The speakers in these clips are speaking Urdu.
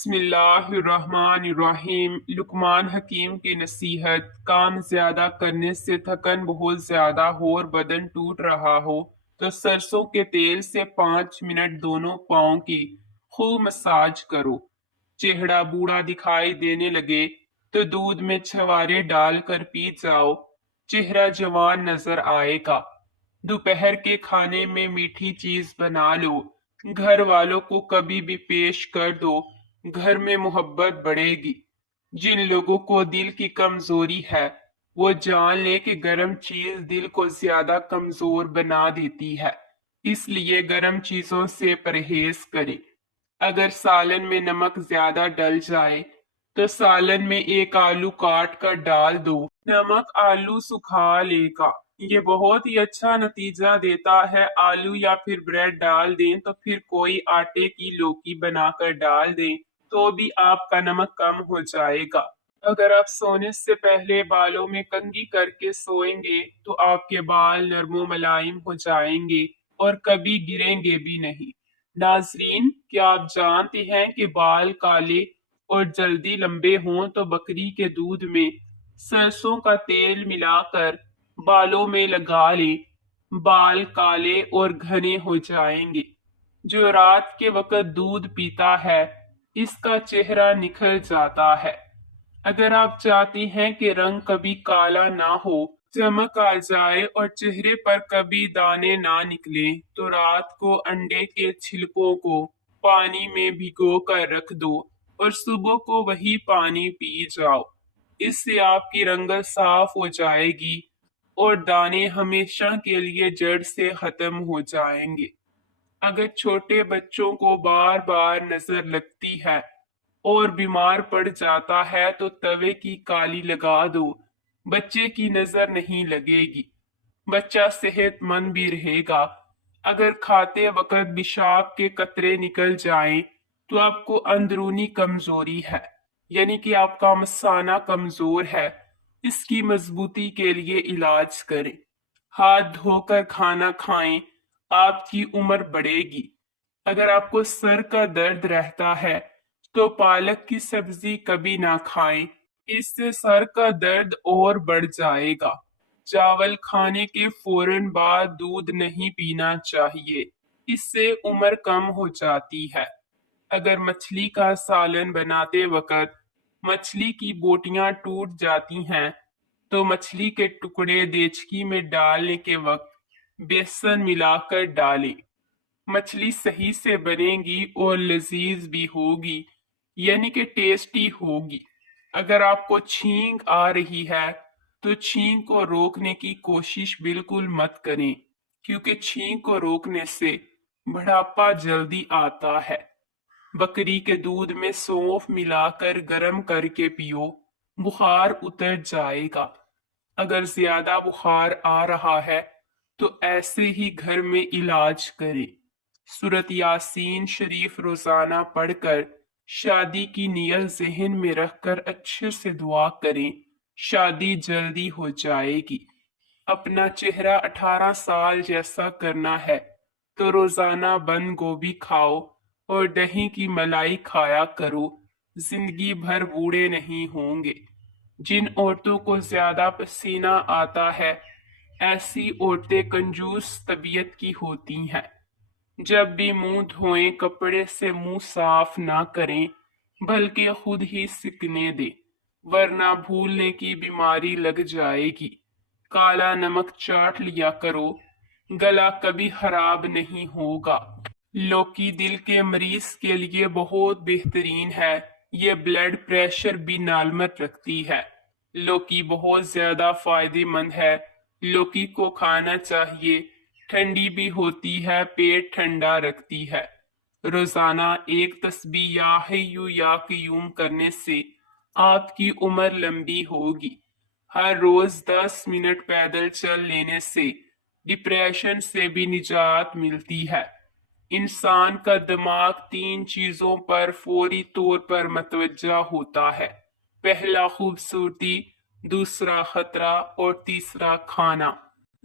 بسم اللہ الرحمن الرحیم۔ لقمان حکیم کی نصیحت: کام زیادہ کرنے سے تھکن بہت زیادہ ہو اور بدن ٹوٹ رہا ہو تو سرسوں کے تیل سے 5 منٹ دونوں پاؤں کی خوب مساج کرو۔ چہرہ بوڑھا دکھائی دینے لگے تو دودھ میں چھوارے ڈال کر پی جاؤ، چہرہ جوان نظر آئے گا۔ دوپہر کے کھانے میں میٹھی چیز بنا لو، گھر والوں کو کبھی بھی پیش کر دو، گھر میں محبت بڑھے گی۔ جن لوگوں کو دل کی کمزوری ہے وہ جان لے کہ گرم چیز دل کو زیادہ کمزور بنا دیتی ہے، اس لیے گرم چیزوں سے پرہیز کریں۔ اگر سالن میں نمک زیادہ ڈل جائے تو سالن میں ایک آلو کاٹ کر ڈال دو، نمک آلو سکھا لے گا۔ یہ بہت ہی اچھا نتیجہ دیتا ہے۔ آلو یا پھر بریڈ ڈال دیں تو پھر کوئی آٹے کی لوکی بنا کر ڈال دیں تو بھی آپ کا نمک کم ہو جائے گا۔ اگر آپ سونے سے پہلے بالوں میں کنگھی کر کے سوئیں گے تو آپ کے بال نرم و ملائم ہو جائیں گے اور کبھی گریں گے بھی نہیں۔ ناظرین، کیا آپ جانتے ہیں کہ بال کالے اور جلدی لمبے ہوں تو بکری کے دودھ میں سرسوں کا تیل ملا کر بالوں میں لگا لیں، بال کالے اور گھنے ہو جائیں گے۔ جو رات کے وقت دودھ پیتا ہے اس کا چہرہ نکھر جاتا ہے۔ اگر آپ چاہتے ہیں کہ رنگ کبھی کالا نہ ہو، چمک آ جائے اور چہرے پر کبھی دانے نہ نکلیں تو رات کو انڈے کے چھلکوں کو پانی میں بھگو کر رکھ دو اور صبح کو وہی پانی پی جاؤ۔ اس سے آپ کی رنگت صاف ہو جائے گی اور دانے ہمیشہ کے لیے جڑ سے ختم ہو جائیں گے۔ اگر چھوٹے بچوں کو بار بار نظر لگتی ہے اور بیمار پڑ جاتا ہے تو توے کی کالی لگا دو، بچے کی نظر نہیں لگے گی، بچہ صحت مند بھی رہے گا۔ اگر کھاتے وقت پیشاب کے قطرے نکل جائیں تو آپ کو اندرونی کمزوری ہے، یعنی کہ آپ کا مثانہ کمزور ہے۔ اس کی مضبوطی کے لیے علاج کریں۔ ہاتھ دھو کر کھانا کھائیں، آپ کی عمر بڑھے گی۔ اگر آپ کو سر کا درد رہتا ہے تو پالک کی سبزی کبھی نہ کھائیں، اس سے سر کا درد اور بڑھ جائے گا۔ چاول کھانے کے فوراً بعد دودھ نہیں پینا چاہیے، اس سے عمر کم ہو جاتی ہے۔ اگر مچھلی کا سالن بناتے وقت مچھلی کی بوٹیاں ٹوٹ جاتی ہیں تو مچھلی کے ٹکڑے دیچکی میں ڈالنے کے وقت بیسن ملا کر ڈالیں۔ مچھلی صحیح سے بنے گی اور لذیذ بھی ہوگی، یعنی کہ ٹیسٹی ہوگی۔ اگر آپ کو چھینک آ رہی ہے تو چھینک کو روکنے کی کوشش بالکل مت کریں، کیونکہ چھینک کو روکنے سے بڑھاپا جلدی آتا ہے۔ بکری کے دودھ میں سونف ملا کر گرم کر کے پیو، بخار اتر جائے گا۔ اگر زیادہ بخار آ رہا ہے تو ایسے ہی گھر میں علاج کریں۔ سورۃ یاسین شریف روزانہ پڑھ کر شادی کی نیت ذہن میں رکھ کر اچھے سے دعا کریں، شادی جلدی ہو جائے گی۔ اپنا چہرہ 18 سال جیسا کرنا ہے تو روزانہ بند گوبھی کھاؤ اور دہی کی ملائی کھایا کرو، زندگی بھر بوڑھے نہیں ہوں گے۔ جن عورتوں کو زیادہ پسینہ آتا ہے ایسی عورتیں کنجوس طبیعت کی ہوتی ہیں۔ جب بھی منہ دھوئیں کپڑے سے منہ صاف نہ کریں بلکہ خود ہی سکنے دیں، ورنہ بھولنے کی بیماری لگ جائے گی۔ کالا نمک چاٹ لیا کرو، گلا کبھی خراب نہیں ہوگا۔ لوکی دل کے مریض کے لیے بہت بہترین ہے، یہ بلڈ پریشر بھی نارمل رکھتی ہے۔ لوکی بہت زیادہ فائدہ مند ہے، لوکی کو کھانا چاہیے، ٹھنڈی بھی ہوتی ہے، پیٹ ٹھنڈا رکھتی ہے۔ روزانہ ایک تسبیح یا حیو یا قیوم کرنے سے آپ کی عمر لمبی ہوگی۔ ہر روز 10 منٹ پیدل چل لینے سے ڈپریشن سے بھی نجات ملتی ہے۔ انسان کا دماغ 3 چیزوں پر فوری طور پر متوجہ ہوتا ہے: پہلا خوبصورتی، دوسرا خطرہ اور تیسرا کھانا۔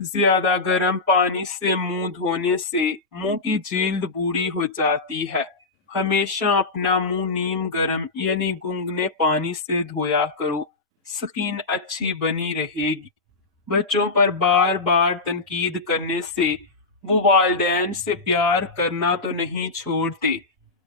زیادہ گرم پانی سے منہ دھونے سے منہ کی جلد بوڑھی ہو جاتی ہے، ہمیشہ اپنا منہ نیم گرم یعنی گنگنے پانی سے دھویا کرو، سکین اچھی بنی رہے گی۔ بچوں پر بار بار تنقید کرنے سے وہ والدین سے پیار کرنا تو نہیں چھوڑتے،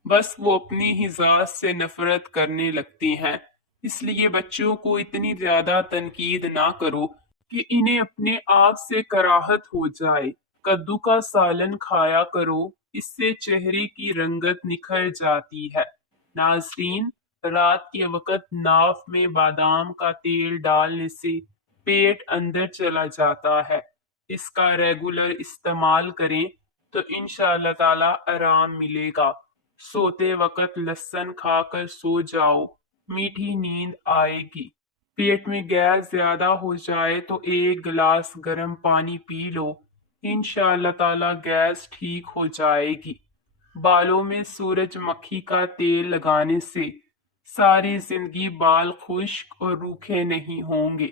بس وہ اپنی ہی ذات سے نفرت کرنے لگتی ہیں۔ اس لیے بچوں کو اتنی زیادہ تنقید نہ کرو کہ انہیں اپنے آپ سے کراہت ہو جائے۔ کدو کا سالن کھایا کرو، اس سے چہرے کی رنگت نکھر جاتی ہے۔ ناظرین، رات کے وقت ناف میں بادام کا تیل ڈالنے سے پیٹ اندر چلا جاتا ہے۔ اس کا ریگولر استعمال کریں تو انشاءاللہ تعالی آرام ملے گا۔ سوتے وقت لہسن کھا کر سو جاؤ، میٹھی نیند آئے گی۔ پیٹ میں گیس زیادہ ہو جائے تو 1 گلاس گرم پانی پی لو، انشاءاللہ تعالی گیس ٹھیک ہو جائے گی۔ بالوں میں سورج مکھی کا تیل لگانے سے ساری زندگی بال خشک اور روکھے نہیں ہوں گے۔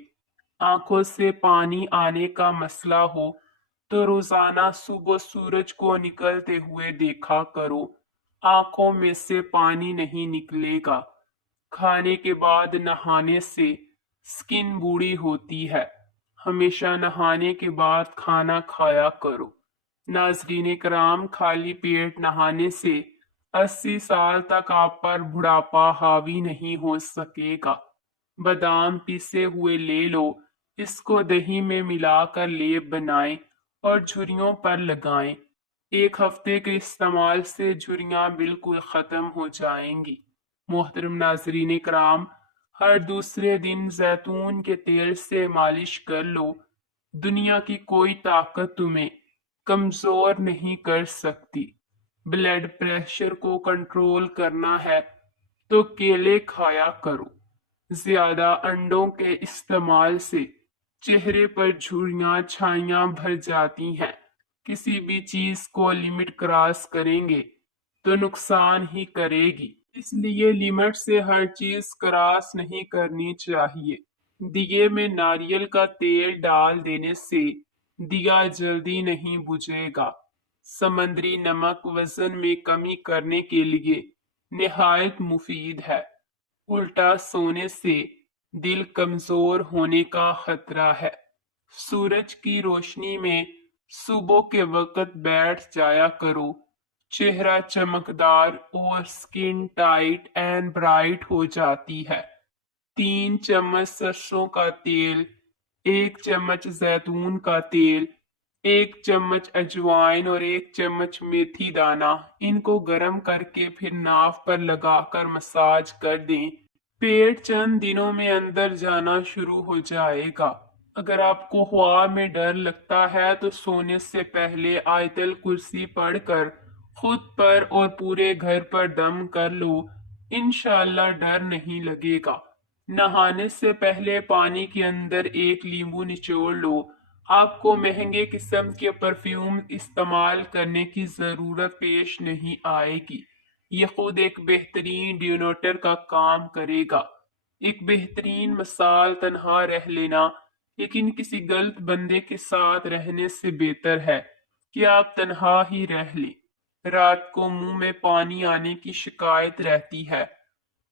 آنکھوں سے پانی آنے کا مسئلہ ہو تو روزانہ صبح سورج کو نکلتے ہوئے دیکھا کرو، آنکھوں میں سے پانی نہیں نکلے گا۔ کھانے کے بعد نہانے سے سکن بوڑھی ہوتی ہے، ہمیشہ نہانے کے بعد کھانا کھایا کرو۔ ناظرین کرام، خالی پیٹ نہانے سے 80 سال تک آپ پر بڑھاپا حاوی نہیں ہو سکے گا۔ بادام پیسے ہوئے لے لو، اس کو دہی میں ملا کر لیپ بنائیں اور جھریوں پر لگائیں۔ 1 ہفتے کے استعمال سے جھریاں بالکل ختم ہو جائیں گی۔ محترم ناظرین کرام، ہر دوسرے دن زیتون کے تیل سے مالش کر لو، دنیا کی کوئی طاقت تمہیں کمزور نہیں کر سکتی۔ بلڈ پریشر کو کنٹرول کرنا ہے تو کیلے کھایا کرو۔ زیادہ انڈوں کے استعمال سے چہرے پر جھریاں چھائیاں بھر جاتی ہیں۔ کسی بھی چیز کو لمٹ کراس کریں گے تو نقصان ہی کرے گی، اس لیے لمٹ سے ہر چیز کراس نہیں کرنی چاہیے۔ دیے میں ناریل کا تیل ڈال دینے سے دیا جلدی نہیں بجھے گا۔ سمندری نمک وزن میں کمی کرنے کے لیے نہایت مفید ہے۔ الٹا سونے سے دل کمزور ہونے کا خطرہ ہے۔ سورج کی روشنی میں صبح کے وقت بیٹھ جایا کرو، چہرہ چمکدار اور سکن ٹائٹ اینڈ برائٹ ہو جاتی ہے۔ 3 چمچ سرسوں کا تیل، 1 چمچ زیتون کا تیل، 1 چمچ اجوائن اور 1 چمچ میتھی دانہ، ان کو گرم کر کے پھر ناف پر لگا کر مساج کر دیں۔ پیٹ چند دنوں میں اندر جانا شروع ہو جائے گا۔ اگر آپ کو خواب میں ڈر لگتا ہے تو سونے سے پہلے آیت الکرسی پڑھ کر خود پر اور پورے گھر پر دم کر لو، انشاءاللہ ڈر نہیں لگے گا۔ نہانے سے پہلے پانی کے اندر 1 لیموں نچوڑ لو، آپ کو مہنگے قسم کے پرفیوم استعمال کرنے کی ضرورت پیش نہیں آئے گی، یہ خود ایک بہترین ڈیونوٹر کا کام کرے گا۔ ایک بہترین مثال تنہا رہ لینا لیکن کسی غلط بندے کے ساتھ رہنے سے بہتر ہے کہ آپ تنہا ہی رہ لیں۔ رات کو منہ میں پانی آنے کی شکایت رہتی ہے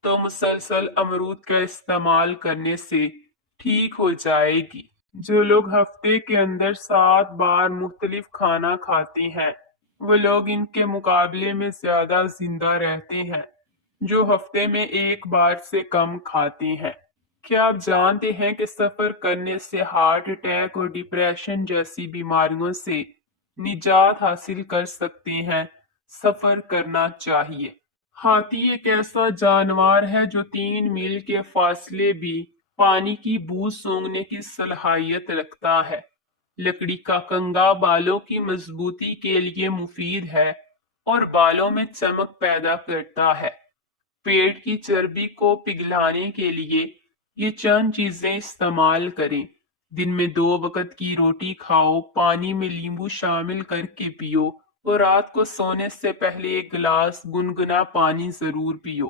تو مسلسل امرود کا استعمال کرنے سے ٹھیک ہو جائے گی۔ جو لوگ ہفتے کے اندر 7 بار مختلف کھانا کھاتے ہیں وہ لوگ ان کے مقابلے میں زیادہ زندہ رہتے ہیں جو ہفتے میں 1 بار سے کم کھاتے ہیں۔ کیا آپ جانتے ہیں کہ سفر کرنے سے ہارٹ اٹیک اور ڈپریشن جیسی بیماریوں سے نجات حاصل کر سکتے ہیں؟ سفر کرنا چاہیے۔ ہاتھی ایک ایسا جانور ہے جو 3 میل کے فاصلے بھی پانی کی بو سونگھنے کی صلاحیت رکھتا ہے۔ لکڑی کا کنگا بالوں کی مضبوطی کے لیے مفید ہے اور بالوں میں چمک پیدا کرتا ہے۔ پیٹ کی چربی کو پگھلانے کے لیے یہ چند چیزیں استعمال کریں۔ دن میں 2 وقت کی روٹی کھاؤ، پانی میں لیموں شامل کر کے پیو اور رات کو سونے سے پہلے 1 گلاس گنگنا پانی ضرور پیو۔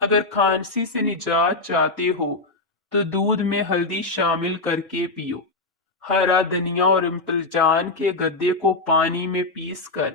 اگر کھانسی سے نجات چاہتے ہو تو دودھ میں ہلدی شامل کر کے پیو۔ ہرا دھنیا اور امتلجان کے گدے کو پانی میں پیس کر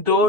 2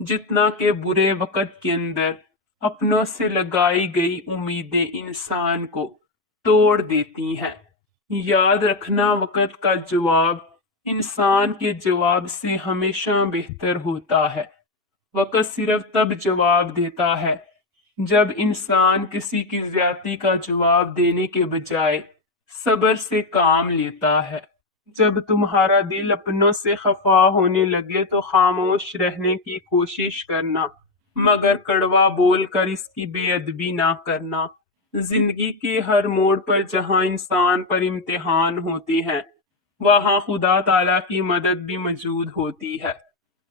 جتنا کہ برے وقت کے اندر اپنوں سے لگائی گئی امیدیں انسان کو توڑ دیتی ہیں۔ یاد رکھنا، وقت کا جواب انسان کے جواب سے ہمیشہ بہتر ہوتا ہے۔ وقت صرف تب جواب دیتا ہے جب انسان کسی کی زیادتی کا جواب دینے کے بجائے صبر سے کام لیتا ہے۔ جب تمہارا دل اپنوں سے خفا ہونے لگے تو خاموش رہنے کی کوشش کرنا، مگر کڑوا بول کر اس کی بے ادبی نہ کرنا۔ زندگی کے ہر موڑ پر جہاں انسان پر امتحان ہوتے ہیں، وہاں خدا تعالیٰ کی مدد بھی موجود ہوتی ہے۔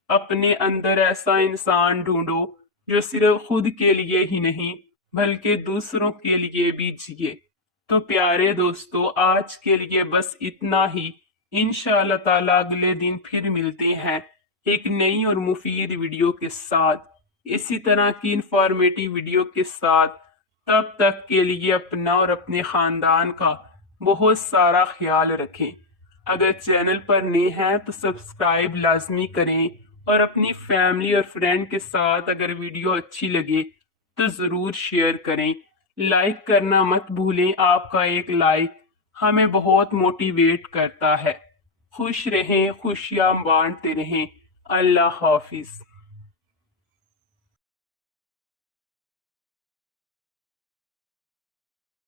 اپنے اندر ایسا انسان ڈھونڈو جو صرف خود کے لیے ہی نہیں بلکہ دوسروں کے لیے بھی جیے۔ تو پیارے دوستو، آج کے لیے بس اتنا ہی۔ انشاءاللہ تعالیٰ اگلے دن پھر ملتے ہیں ایک نئی اور مفید ویڈیو کے ساتھ، اسی طرح کی انفارمیٹیو ویڈیو کے ساتھ۔ تب تک کے لیے اپنا اور اپنے خاندان کا بہت سارا خیال رکھیں۔ اگر چینل پر نئے ہیں تو سبسکرائب لازمی کریں، اور اپنی فیملی اور فرینڈ کے ساتھ اگر ویڈیو اچھی لگے تو ضرور شیئر کریں۔ لائک کرنا مت بھولیں، آپ کا ایک لائک ہمیں بہت موٹیویٹ کرتا ہے۔ خوش رہیں، خوشیاں بانٹتے رہیں۔ اللہ حافظ۔